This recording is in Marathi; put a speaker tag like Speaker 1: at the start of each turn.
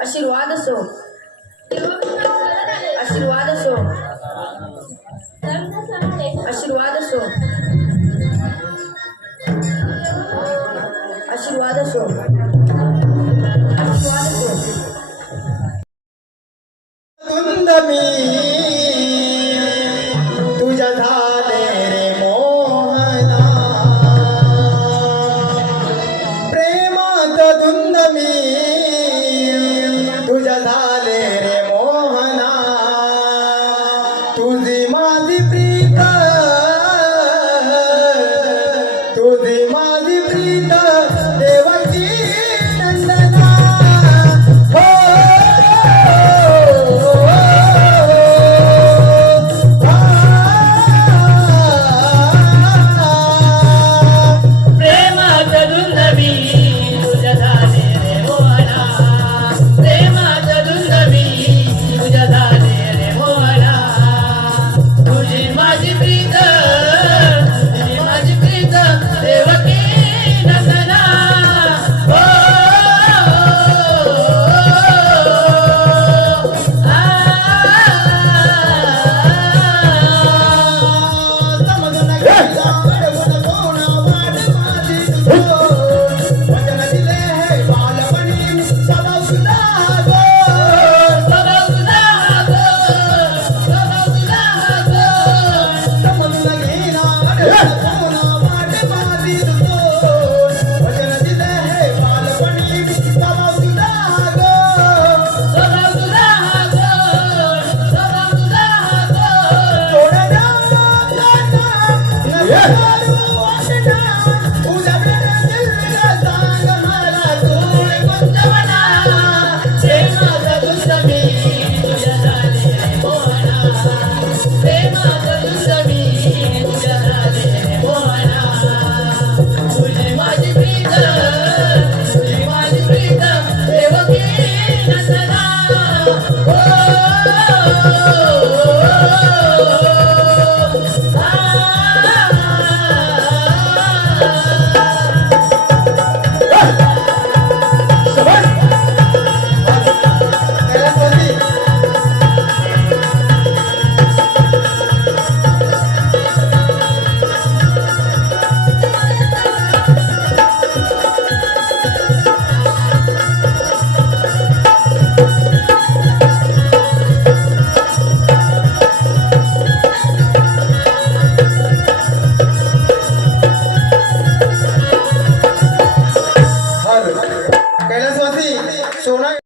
Speaker 1: आशीर्वाद असो. आशीर्वाद असो. आशीर्वाद असो. आशीर्वाद असो. आशीर्वाद असो.
Speaker 2: तुझ्या प्रीता